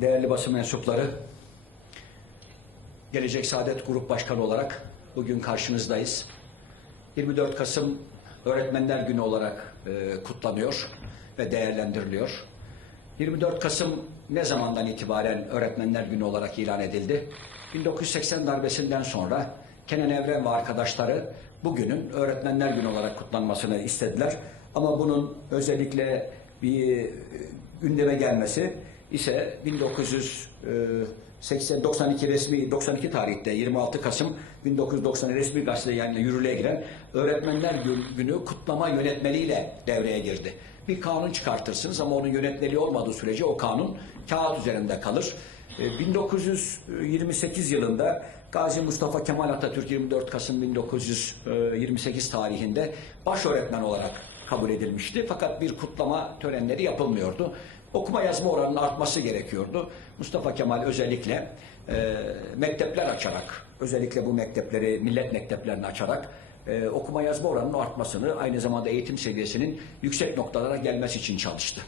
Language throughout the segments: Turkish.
değerli basın mensupları, Gelecek Saadet Grup Başkanı olarak bugün karşınızdayız. 24 Kasım Öğretmenler Günü olarak e, kutlanıyor ve değerlendiriliyor. 24 Kasım ne zamandan itibaren Öğretmenler Günü olarak ilan edildi? 1980 darbesinden sonra Kenan Evren ve arkadaşları bugünün Öğretmenler Günü olarak kutlanmasını istediler. Ama bunun özellikle bir e, gündeme gelmesi ise 1980 92 resmi 92 tarihte 26 Kasım 1990 resmi gazete yayınla yürürlüğe giren Öğretmenler Gün- Günü kutlama yönetmeliğiyle devreye girdi. Bir kanun çıkartırsınız ama onun yönetmeliği olmadığı sürece o kanun kağıt üzerinde kalır. E, 1928 yılında Gazi Mustafa Kemal Atatürk 24 Kasım 1928 tarihinde baş öğretmen olarak kabul edilmişti. Fakat bir kutlama törenleri yapılmıyordu. Okuma yazma oranının artması gerekiyordu. Mustafa Kemal özellikle e, mektepler açarak, özellikle bu mektepleri, millet mekteplerini açarak e, okuma yazma oranının artmasını, aynı zamanda eğitim seviyesinin yüksek noktalara gelmesi için çalıştı.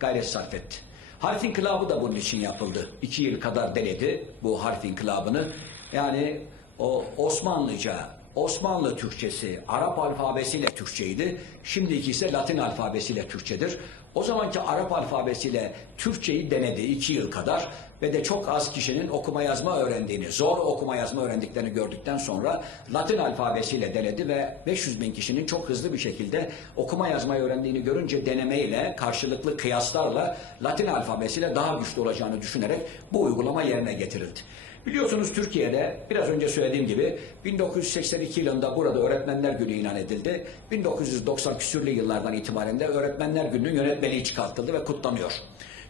Gayret sarf etti. Harf inkılabı da bunun için yapıldı. İki yıl kadar denedi bu harf inkılabını. Yani o Osmanlıca, Osmanlı Türkçesi, Arap alfabesiyle Türkçeydi. Şimdiki ise Latin alfabesiyle Türkçedir. O zamanki Arap alfabesiyle Türkçeyi denedi iki yıl kadar ve de çok az kişinin okuma yazma öğrendiğini, zor okuma yazma öğrendiklerini gördükten sonra Latin alfabesiyle denedi ve 500 bin kişinin çok hızlı bir şekilde okuma yazmayı öğrendiğini görünce denemeyle, karşılıklı kıyaslarla Latin alfabesiyle daha güçlü olacağını düşünerek bu uygulama yerine getirildi. Biliyorsunuz Türkiye'de biraz önce söylediğim gibi 1982 yılında burada Öğretmenler Günü ilan edildi. 1990 küsürlü yıllardan itibaren de Öğretmenler Günü'nün yönetmeliği çıkartıldı ve kutlanıyor.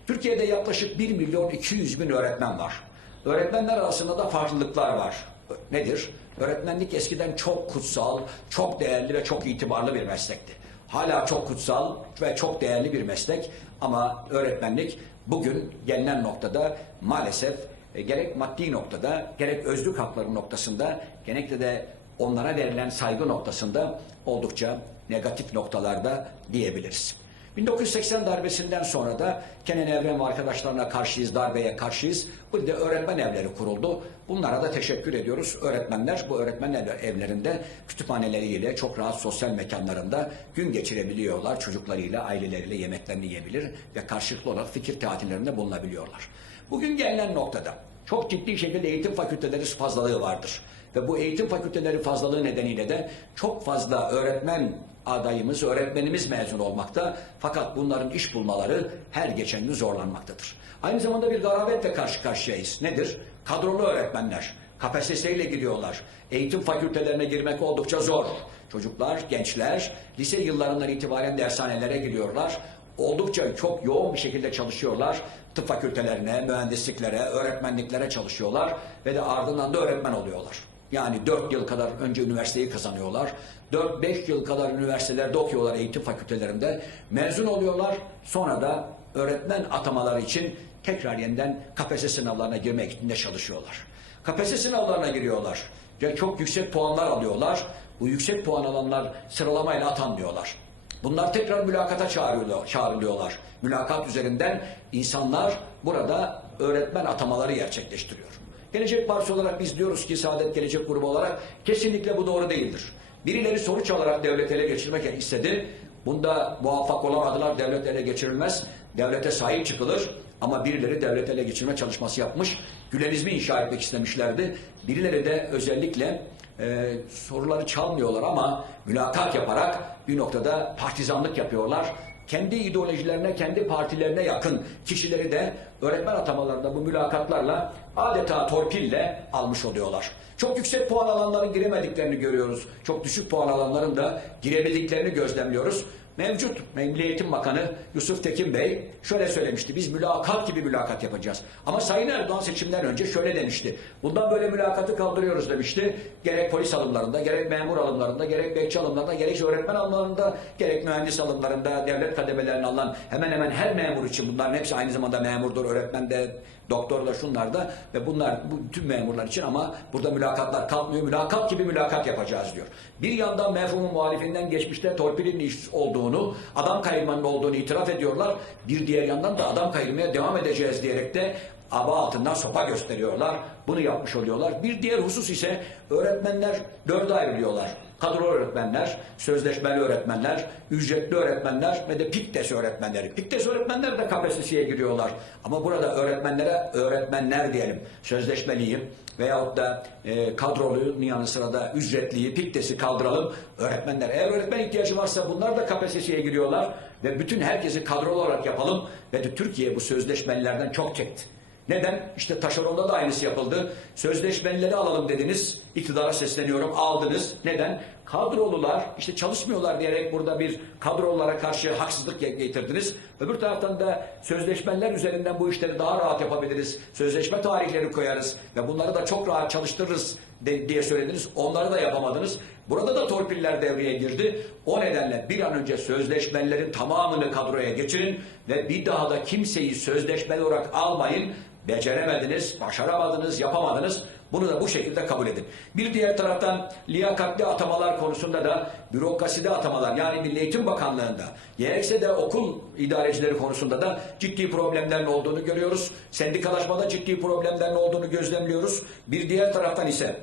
Türkiye'de yaklaşık 1 milyon 200 bin öğretmen var. Öğretmenler arasında da farklılıklar var. Nedir? Öğretmenlik eskiden çok kutsal, çok değerli ve çok itibarlı bir meslekti. Hala çok kutsal ve çok değerli bir meslek ama öğretmenlik bugün gelinen noktada maalesef e, gerek maddi noktada, gerek özlük hakları noktasında, genellikle de onlara verilen saygı noktasında oldukça negatif noktalarda diyebiliriz. 1980 darbesinden sonra da Kenan Evren ve arkadaşlarına karşıyız, darbeye karşıyız. Burada öğretmen evleri kuruldu. Bunlara da teşekkür ediyoruz. Öğretmenler bu öğretmen ev- evlerinde kütüphaneleriyle çok rahat sosyal mekanlarında gün geçirebiliyorlar. Çocuklarıyla, aileleriyle yemeklerini yiyebilir ve karşılıklı olarak fikir tatillerinde bulunabiliyorlar. Bugün gelinen noktada çok ciddi şekilde eğitim fakülteleri fazlalığı vardır. Ve bu eğitim fakülteleri fazlalığı nedeniyle de çok fazla öğretmen adayımız, öğretmenimiz mezun olmakta. Fakat bunların iş bulmaları her geçen gün zorlanmaktadır. Aynı zamanda bir garabetle karşı karşıyayız. Nedir? Kadrolu öğretmenler. KPSS ile gidiyorlar. Eğitim fakültelerine girmek oldukça zor. Çocuklar, gençler lise yıllarından itibaren dershanelere gidiyorlar oldukça çok yoğun bir şekilde çalışıyorlar. Tıp fakültelerine, mühendisliklere, öğretmenliklere çalışıyorlar ve de ardından da öğretmen oluyorlar. Yani 4 yıl kadar önce üniversiteyi kazanıyorlar. 4-5 yıl kadar üniversitelerde okuyorlar eğitim fakültelerinde. Mezun oluyorlar. Sonra da öğretmen atamaları için tekrar yeniden KPSS sınavlarına girmek için de çalışıyorlar. KPSS sınavlarına giriyorlar. Ve çok yüksek puanlar alıyorlar. Bu yüksek puan alanlar sıralamayla atanmıyorlar. Bunlar tekrar mülakata çağrılıyor, çağrılıyorlar. Mülakat üzerinden insanlar burada öğretmen atamaları gerçekleştiriyor. Gelecek Partisi olarak biz diyoruz ki Saadet Gelecek Grubu olarak kesinlikle bu doğru değildir. Birileri sonuç alarak devlet ele geçirmek istedi. Bunda muvaffak olamadılar. Devlet ele geçirilmez. Devlete sahip çıkılır. Ama birileri devlet ele geçirme çalışması yapmış. Gülenizmi inşa etmek istemişlerdi. Birileri de özellikle e, soruları çalmıyorlar ama mülakat yaparak bir noktada partizanlık yapıyorlar. Kendi ideolojilerine, kendi partilerine yakın kişileri de öğretmen atamalarında bu mülakatlarla adeta torpille almış oluyorlar. Çok yüksek puan alanların giremediklerini görüyoruz. Çok düşük puan alanların da girebildiklerini gözlemliyoruz. Mevcut Milli Eğitim Bakanı Yusuf Tekin Bey şöyle söylemişti. Biz mülakat gibi mülakat yapacağız. Ama Sayın Erdoğan seçimden önce şöyle demişti. Bundan böyle mülakatı kaldırıyoruz demişti. Gerek polis alımlarında, gerek memur alımlarında, gerek bekçi alımlarında, gerek öğretmen alımlarında, gerek mühendis alımlarında, devlet kademelerini alan hemen hemen her memur için bunların hepsi aynı zamanda memurdur, öğretmen de, doktor da şunlar da ve bunlar bu tüm memurlar için ama burada mülakatlar kalkmıyor. Mülakat gibi mülakat yapacağız diyor. Bir yandan merhumun muhalifinden geçmişte torpilin iş olduğunu, adam kayırmanın olduğunu itiraf ediyorlar. Bir diğer yandan da adam kayırmaya devam edeceğiz diyerek de aba altından sopa gösteriyorlar. Bunu yapmış oluyorlar. Bir diğer husus ise öğretmenler dörde ayrılıyorlar. Kadro öğretmenler, sözleşmeli öğretmenler, ücretli öğretmenler ve de PİKTES öğretmenleri. PİKTES öğretmenler de KPSS'ye giriyorlar. Ama burada öğretmenlere öğretmenler diyelim. Sözleşmeliyi veyahut da e, kadrolunun yanı sıra ücretliyi, PİKTES'i kaldıralım. Öğretmenler, eğer öğretmen ihtiyacı varsa bunlar da KPSS'ye giriyorlar. Ve bütün herkesi kadrolu olarak yapalım. Ve de Türkiye bu sözleşmelilerden çok çekti. Neden? İşte taşeronda da aynısı yapıldı. Sözleşmelileri alalım dediniz. İktidara sesleniyorum. Aldınız. Neden? Kadrolular işte çalışmıyorlar diyerek burada bir kadrolulara karşı haksızlık getirdiniz. Öbür taraftan da sözleşmeler üzerinden bu işleri daha rahat yapabiliriz. Sözleşme tarihleri koyarız ve bunları da çok rahat çalıştırırız de- diye söylediniz. Onları da yapamadınız. Burada da torpiller devreye girdi. O nedenle bir an önce sözleşmelerin tamamını kadroya geçirin ve bir daha da kimseyi sözleşmeli olarak almayın. Beceremediniz, başaramadınız, yapamadınız. Bunu da bu şekilde kabul edin. Bir diğer taraftan liyakatli atamalar konusunda da bürokraside atamalar yani Milli Eğitim Bakanlığı'nda gerekse de okul idarecileri konusunda da ciddi problemlerin olduğunu görüyoruz. Sendikalaşmada ciddi problemlerin olduğunu gözlemliyoruz. Bir diğer taraftan ise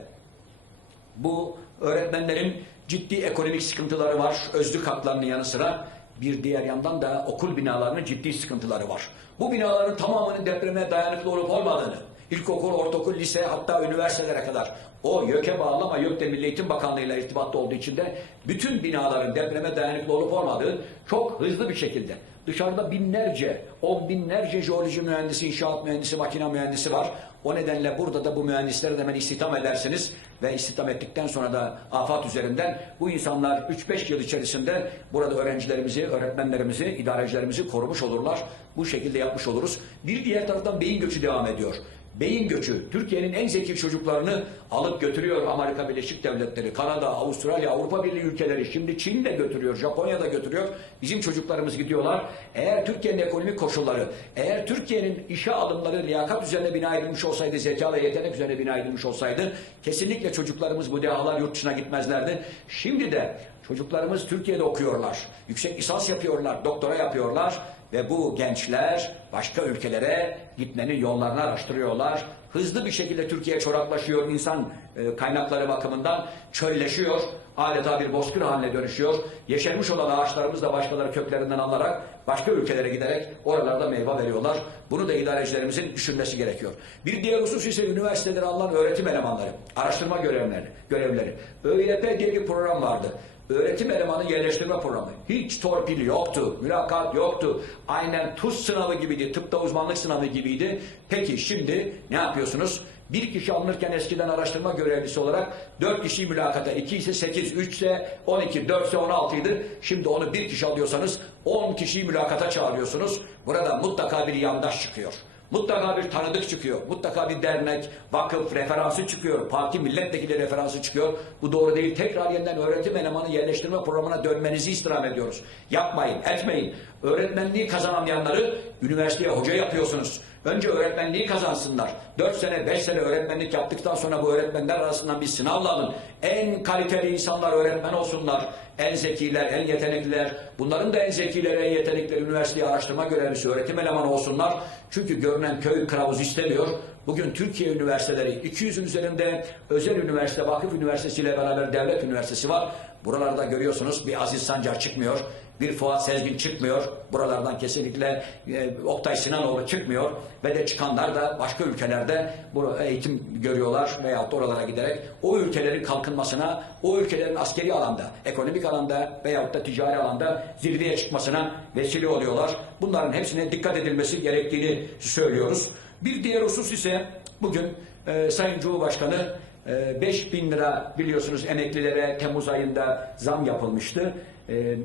bu öğretmenlerin ciddi ekonomik sıkıntıları var. Özlük haklarının yanı sıra bir diğer yandan da okul binalarının ciddi sıkıntıları var. Bu binaların tamamının depreme dayanıklı olup olmadığını, ilkokul, ortaokul, lise hatta üniversitelere kadar o YÖK'e bağlı ama YÖK de Milli Eğitim Bakanlığı ile irtibatlı olduğu için de bütün binaların depreme dayanıklı olup olmadığı çok hızlı bir şekilde Dışarıda binlerce, on binlerce jeoloji mühendisi, inşaat mühendisi, makine mühendisi var. O nedenle burada da bu mühendisleri de hemen istihdam edersiniz ve istihdam ettikten sonra da afat üzerinden bu insanlar 3-5 yıl içerisinde burada öğrencilerimizi, öğretmenlerimizi, idarecilerimizi korumuş olurlar. Bu şekilde yapmış oluruz. Bir diğer taraftan beyin göçü devam ediyor. Beyin göçü Türkiye'nin en zeki çocuklarını alıp götürüyor Amerika Birleşik Devletleri, Kanada, Avustralya, Avrupa Birliği ülkeleri. Şimdi Çin de götürüyor, Japonya da götürüyor. Bizim çocuklarımız gidiyorlar. Eğer Türkiye'nin ekonomik koşulları, eğer Türkiye'nin işe alımları liyakat üzerine bina edilmiş olsaydı, zeka ve yetenek üzerine bina edilmiş olsaydı kesinlikle çocuklarımız bu dehalar yurt dışına gitmezlerdi. Şimdi de çocuklarımız Türkiye'de okuyorlar. Yüksek lisans yapıyorlar, doktora yapıyorlar ve bu gençler başka ülkelere gitmenin yollarını araştırıyorlar. Hızlı bir şekilde Türkiye çoraklaşıyor, insan e, kaynakları bakımından çölleşiyor. Adeta bir bozkır haline dönüşüyor. Yeşermiş olan ağaçlarımız da başkaları köklerinden alarak başka ülkelere giderek oralarda meyve veriyorlar. Bunu da idarecilerimizin düşünmesi gerekiyor. Bir diğer husus ise üniversitelere alınan öğretim elemanları, araştırma görevlileri. görevlileri. ÖYP diye bir program vardı öğretim elemanı yerleştirme programı. Hiç torpil yoktu, mülakat yoktu. Aynen TUS sınavı gibiydi, tıpta uzmanlık sınavı gibiydi. Peki şimdi ne yapıyorsunuz? Bir kişi alınırken eskiden araştırma görevlisi olarak dört kişi mülakata, iki ise sekiz, üç ise on iki, dört ise on altıydı. Şimdi onu bir kişi alıyorsanız on kişiyi mülakata çağırıyorsunuz. Burada mutlaka bir yandaş çıkıyor. Mutlaka bir tanıdık çıkıyor. Mutlaka bir dernek, vakıf referansı çıkıyor. Parti milletvekili referansı çıkıyor. Bu doğru değil. Tekrar yeniden öğretim elemanı yerleştirme programına dönmenizi istirham ediyoruz. Yapmayın, etmeyin. Öğretmenliği kazanamayanları üniversiteye hoca yapıyorsunuz. Önce öğretmenliği kazansınlar. 4 sene, 5 sene öğretmenlik yaptıktan sonra bu öğretmenler arasından bir sınavla alın. En kaliteli insanlar öğretmen olsunlar. En zekiler, en yetenekliler. Bunların da en zekileri, en yeteneklileri üniversiteye araştırma görevlisi, öğretim elemanı olsunlar. Çünkü görünen köy kılavuz istemiyor. Bugün Türkiye üniversiteleri 200'ün üzerinde özel üniversite, vakıf üniversitesi ile beraber devlet üniversitesi var. Buralarda görüyorsunuz bir Aziz Sancar çıkmıyor, bir Fuat Sezgin çıkmıyor. Buralardan kesinlikle e, Oktay Sinanoğlu çıkmıyor. Ve de çıkanlar da başka ülkelerde bu eğitim görüyorlar veyahut da oralara giderek o ülkelerin kalkınmasına, o ülkelerin askeri alanda, ekonomik alanda veyahut da ticari alanda zirveye çıkmasına vesile oluyorlar. Bunların hepsine dikkat edilmesi gerektiğini söylüyoruz. Bir diğer husus ise bugün e, Sayın Cumhurbaşkanı e, 5 bin lira biliyorsunuz emeklilere Temmuz ayında zam yapılmıştı. E, e,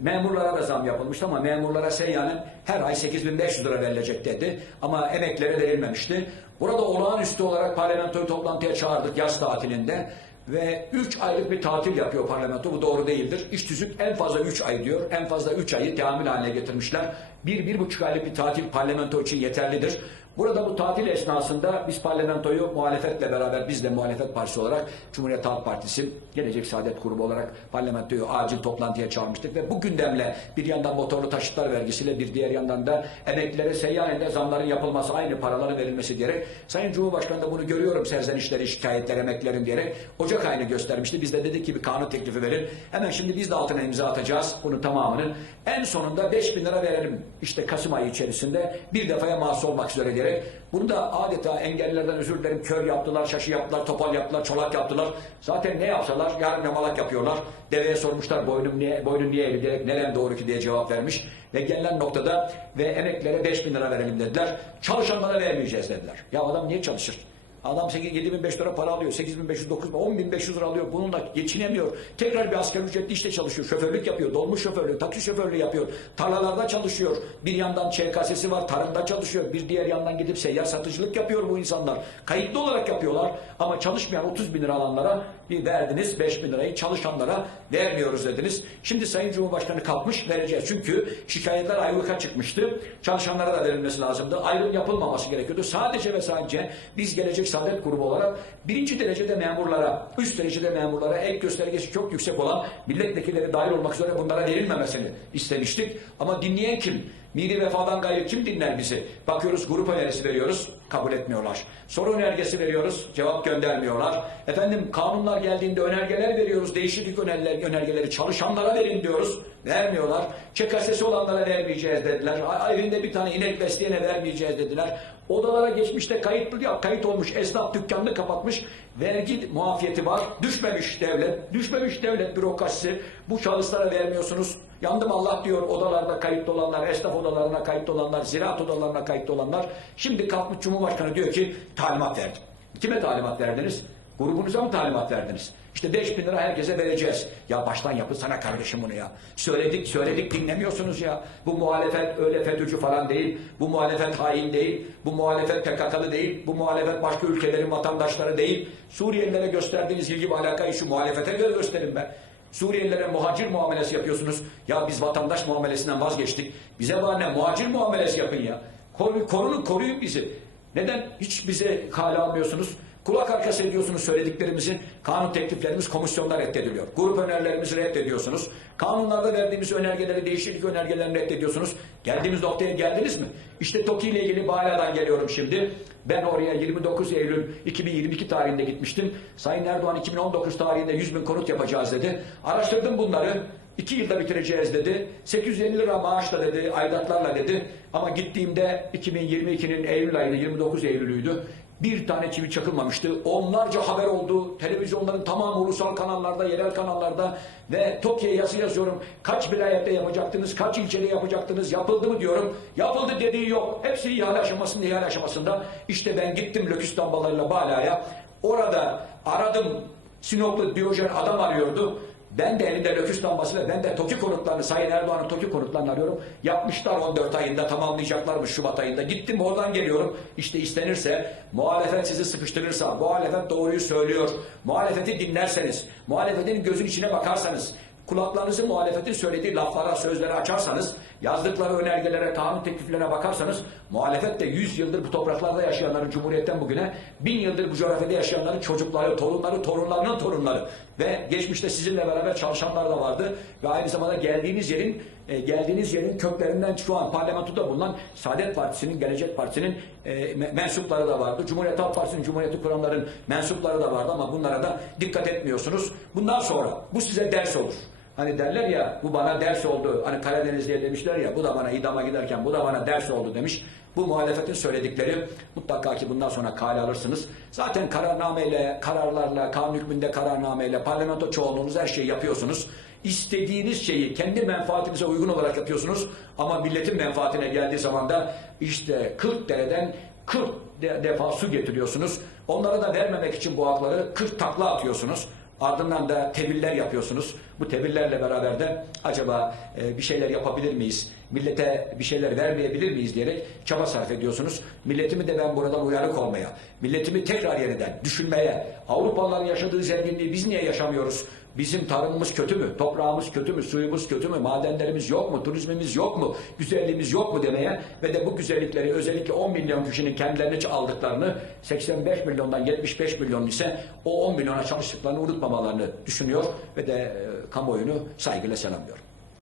memurlara da zam yapılmıştı ama memurlara seyyanen her ay 8500 lira verilecek dedi. Ama emeklere verilmemişti. Burada olağanüstü olarak parlamentoyu toplantıya çağırdık yaz tatilinde ve 3 aylık bir tatil yapıyor parlamento. Bu doğru değildir. İş tüzük en fazla 3 ay diyor. En fazla 3 ayı teamül haline getirmişler. Bir, bir buçuk aylık bir tatil parlamento için yeterlidir. Burada bu tatil esnasında biz parlamentoyu muhalefetle beraber biz de muhalefet partisi olarak Cumhuriyet Halk Partisi Gelecek Saadet Grubu olarak parlamentoyu acil toplantıya çağırmıştık ve bu gündemle bir yandan motorlu taşıtlar vergisiyle bir diğer yandan da emeklilere seyyanende zamların yapılması aynı paraların verilmesi diyerek Sayın Cumhurbaşkanı da bunu görüyorum serzenişleri şikayetler emeklerin diyerek Ocak ayını göstermişti. Biz de dedik ki bir kanun teklifi verin. Hemen şimdi biz de altına imza atacağız bunun tamamını. En sonunda 5 bin lira verelim. İşte Kasım ayı içerisinde bir defaya mahsus olmak üzere diyerek bunu da adeta engellilerden özür dilerim kör yaptılar, şaşı yaptılar, topal yaptılar, çolak yaptılar. Zaten ne yapsalar yarın yamalak yapıyorlar. Deveye sormuşlar boynum niye, boynun niye eğri diyerek nerem doğru ki diye cevap vermiş. Ve gelinen noktada ve emeklere 5 bin lira verelim dediler. Çalışanlara vermeyeceğiz dediler. Ya adam niye çalışır? Adam 7500 lira para alıyor, 8500, 9000, 10500 lira alıyor. Bununla geçinemiyor. Tekrar bir asgari ücretli işte çalışıyor. Şoförlük yapıyor, dolmuş şoförlüğü, taksi şoförlüğü yapıyor. Tarlalarda çalışıyor. Bir yandan ÇKS'si var, tarımda çalışıyor. Bir diğer yandan gidip seyyar satıcılık yapıyor bu insanlar. Kayıtlı olarak yapıyorlar. Ama çalışmayan 30 bin lira alanlara bir verdiniz 5 bin lirayı çalışanlara vermiyoruz dediniz. Şimdi Sayın Cumhurbaşkanı kalkmış vereceğiz. Çünkü şikayetler ayyuka çıkmıştı. Çalışanlara da verilmesi lazımdı. Ayrım yapılmaması gerekiyordu. Sadece ve sadece biz Gelecek Saadet Grubu olarak birinci derecede memurlara, üst derecede memurlara ek göstergesi çok yüksek olan milletvekilleri dahil olmak üzere bunlara verilmemesini istemiştik. Ama dinleyen kim? Miri vefadan gayrı kim dinler bizi? Bakıyoruz grup önerisi veriyoruz, kabul etmiyorlar. Soru önergesi veriyoruz, cevap göndermiyorlar. Efendim kanunlar geldiğinde önergeler veriyoruz, değişiklik önergeleri, önergeleri çalışanlara verin diyoruz, vermiyorlar. ÇKS'si olanlara vermeyeceğiz dediler. Evinde bir tane inek besleyene vermeyeceğiz dediler. Odalara geçmişte kayıtlı ya kayıt olmuş esnaf dükkanını kapatmış. Vergi muafiyeti var. Düşmemiş devlet. Düşmemiş devlet bürokrasisi. Bu şahıslara vermiyorsunuz. Yandım Allah diyor odalarda kayıtlı olanlar, esnaf odalarına kayıtlı olanlar, ziraat odalarına kayıtlı olanlar. Şimdi kalkmış Cumhurbaşkanı diyor ki talimat verdim. Kime talimat verdiniz? Grubunuza mı talimat verdiniz? İşte 5 bin lira herkese vereceğiz. Ya baştan yapılsana kardeşim bunu ya. Söyledik söyledik dinlemiyorsunuz ya. Bu muhalefet öyle FETÖ'cü falan değil. Bu muhalefet hain değil. Bu muhalefet PKK'lı değil. Bu muhalefet başka ülkelerin vatandaşları değil. Suriyelilere gösterdiğiniz ilgi ve alakayı şu muhalefete göre gösterin be. Suriyelilere muhacir muamelesi yapıyorsunuz. Ya biz vatandaş muamelesinden vazgeçtik. Bize var ne muhacir muamelesi yapın ya. Koru, korunun koruyun bizi. Neden hiç bize kale almıyorsunuz? Kulak arkası ediyorsunuz söylediklerimizin. Kanun tekliflerimiz komisyonda reddediliyor. Grup önerilerimizi reddediyorsunuz. Kanunlarda verdiğimiz önergeleri, değişiklik önergelerini reddediyorsunuz. Geldiğimiz noktaya geldiniz mi? İşte TOKİ ile ilgili Bağla'dan geliyorum şimdi. Ben oraya 29 Eylül 2022 tarihinde gitmiştim. Sayın Erdoğan 2019 tarihinde 100 bin konut yapacağız dedi. Araştırdım bunları. İki yılda bitireceğiz dedi. 850 lira maaşla dedi, aidatlarla dedi. Ama gittiğimde 2022'nin Eylül ayıydı, 29 Eylül'üydü. Bir tane çivi çakılmamıştı. Onlarca haber oldu. Televizyonların tamamı ulusal kanallarda, yerel kanallarda ve Tokyo'ya yazı yazıyorum. Kaç vilayette yapacaktınız, kaç ilçede yapacaktınız, yapıldı mı diyorum. Yapıldı dediği yok. Hepsi ihale aşamasında, ihale aşamasında. İşte ben gittim Löküs lambalarıyla Bala'ya. Orada aradım. Sinoplu Diyojen adam arıyordu. Ben de elinde löküs lambasıyla ben de TOKİ konutlarını, Sayın Erdoğan'ın TOKİ konutlarını arıyorum. Yapmışlar 14 ayında tamamlayacaklarmış Şubat ayında. Gittim oradan geliyorum. İşte istenirse, muhalefet sizi sıkıştırırsa, muhalefet doğruyu söylüyor. Muhalefeti dinlerseniz, muhalefetin gözün içine bakarsanız, kulaklarınızı muhalefetin söylediği laflara, sözlere açarsanız, yazdıkları önergelere, kanun tekliflerine bakarsanız, muhalefet de 100 yıldır bu topraklarda yaşayanların Cumhuriyet'ten bugüne, 1000 yıldır bu coğrafyada yaşayanların çocukları, torunları, torunlarının torunları ve geçmişte sizinle beraber çalışanlar da vardı ve aynı zamanda geldiğiniz yerin e, geldiğiniz yerin köklerinden şu an parlamentoda bulunan Saadet Partisi'nin, Gelecek Partisi'nin e, me- mensupları da vardı. Cumhuriyet Halk Partisi'nin, Cumhuriyeti kuranların mensupları da vardı ama bunlara da dikkat etmiyorsunuz. Bundan sonra bu size ders olur. Hani derler ya bu bana ders oldu. Hani Karadenizli'ye demişler ya bu da bana idama giderken bu da bana ders oldu demiş. Bu muhalefetin söyledikleri mutlaka ki bundan sonra kale alırsınız. Zaten kararnameyle, kararlarla, kanun hükmünde kararnameyle, parlamento çoğunluğunuz her şeyi yapıyorsunuz. İstediğiniz şeyi kendi menfaatinize uygun olarak yapıyorsunuz. Ama milletin menfaatine geldiği zaman da işte 40 dereden 40 de- defa su getiriyorsunuz. Onlara da vermemek için bu hakları 40 takla atıyorsunuz. Ardından da tebirler yapıyorsunuz. Bu tebirlerle beraber de acaba e, bir şeyler yapabilir miyiz? Millete bir şeyler vermeyebilir miyiz diyerek çaba sarf ediyorsunuz. Milletimi de ben buradan uyanık olmaya, milletimi tekrar yeniden düşünmeye, Avrupalıların yaşadığı zenginliği biz niye yaşamıyoruz? Bizim tarımımız kötü mü, toprağımız kötü mü, suyumuz kötü mü, madenlerimiz yok mu, turizmimiz yok mu, güzelliğimiz yok mu demeye ve de bu güzellikleri özellikle 10 milyon kişinin kendilerine aldıklarını 85 milyondan 75 milyon ise o 10 milyona çalıştıklarını unutmamalarını düşünüyor ve de e, kamuoyunu saygıyla selamlıyorum.